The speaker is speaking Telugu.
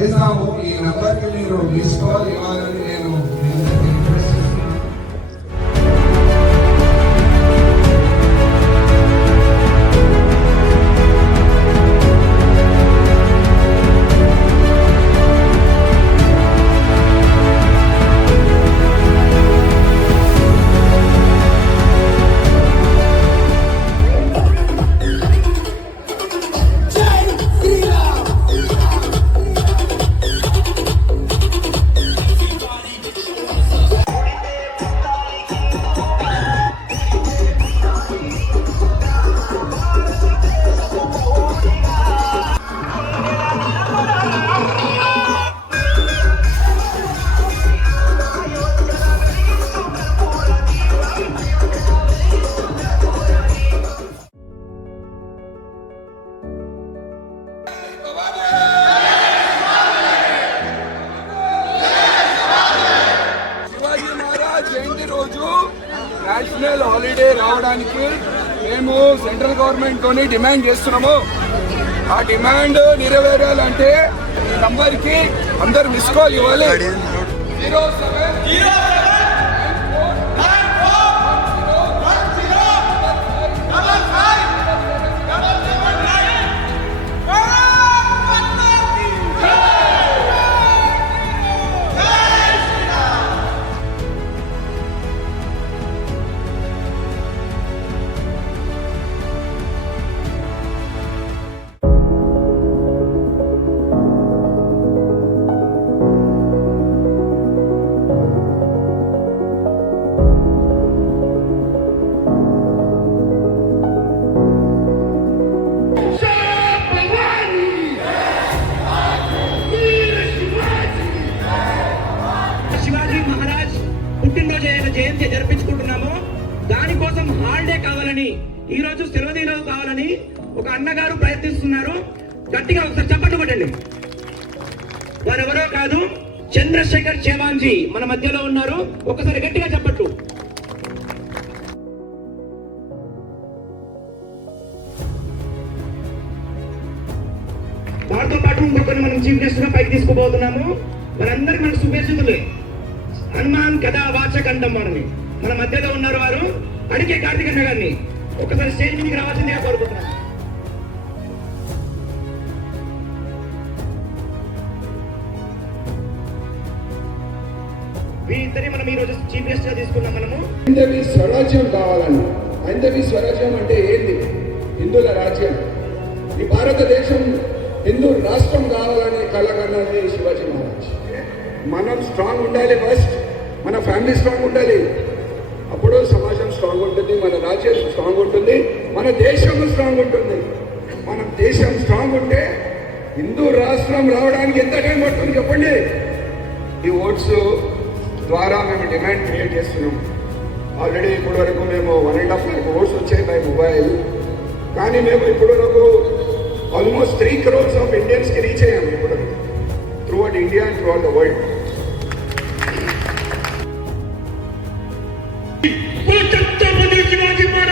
చేస్తాము. ఈ నంబర్కి మీరు మిస్ కాల్ ఇవ్వాలని నేను నేషనల్ హాలిడే రావడానికి మేము సెంట్రల్ గవర్నమెంట్ తోని డిమాండ్ చేస్తున్నాము. ఆ డిమాండ్ నెరవేరాలంటే ఈ నంబర్కి అందరు మిస్ కాల్ ఇవ్వాలి. 07 జయంతి జరిపించుకుంటున్నాము. దానికోసం హాలిడే కావాలని, ఈ రోజు సెలవుదినాలు కావాలని ఒక అన్నగారు ప్రయత్నిస్తున్నారు. గట్టిగా ఒకసారి చప్పట్లు కొట్టండి. వారెవరో కాదు, చంద్రశేఖర్ చేవాంజీ మన మధ్యలో ఉన్నారు. ఒకసారి గట్టిగా చప్పట్లు. వారితో పాటు ఇంకొకరిని మనం చీఫ్ గెస్ట్ గా పైకి తీసుకుపోతున్నాము. మనందరికి మనకు సుపరిచితులే, హనుమాన్ కథా వాచకండం వారిని మన మధ్యలో ఉన్నారు. వారు అడిగే కార్తికన్న గారిని ఒకసారి స్టేజ్ మీదకి రావాల్సిందిగా కోరుకుంటున్నాను. వీరిద్దరి మనం ఈ రోజు చీఫ్ గెస్ట్ గా తీసుకున్నాం. మనము హైందవి స్వరాజ్యం కావాలండి. హైందవి స్వరాజ్యం అంటే ఏంటి? హిందువుల రాజ్యం. ఈ భారతదేశం హిందూ రాష్ట్రం కావాలనే కళ కన్నది శివాజీ మహారాజ్. మనం స్ట్రాంగ్ ఉండాలి. ఫస్ట్ మన ఫ్యామిలీ స్ట్రాంగ్ ఉండాలి. అప్పుడు సమాజం స్ట్రాంగ్ ఉంటుంది, మన రాజ్యం స్ట్రాంగ్ ఉంటుంది, మన దేశం స్ట్రాంగ్ ఉంటుంది. మన దేశం స్ట్రాంగ్ ఉంటే హిందూ రాష్ట్రం రావడానికి ఎంత టైం పడుతుంది చెప్పండి? ఈ ఓట్స్ ద్వారా మేము డిమాండ్ క్రియేట్ చేస్తున్నాం. ఆల్రెడీ ఇప్పటి వరకు మేము 1.5 lakh ఓట్స్ వచ్చాయి బై మొబైల్. కానీ మేము ఇప్పటి వరకు ఆల్మోస్ట్ 3 crores ఆఫ్ ఇండియన్స్కి రీచ్ అయ్యాము ఇప్పుడు through out India and through out the world. Chhatrapati Shivaji Maharaj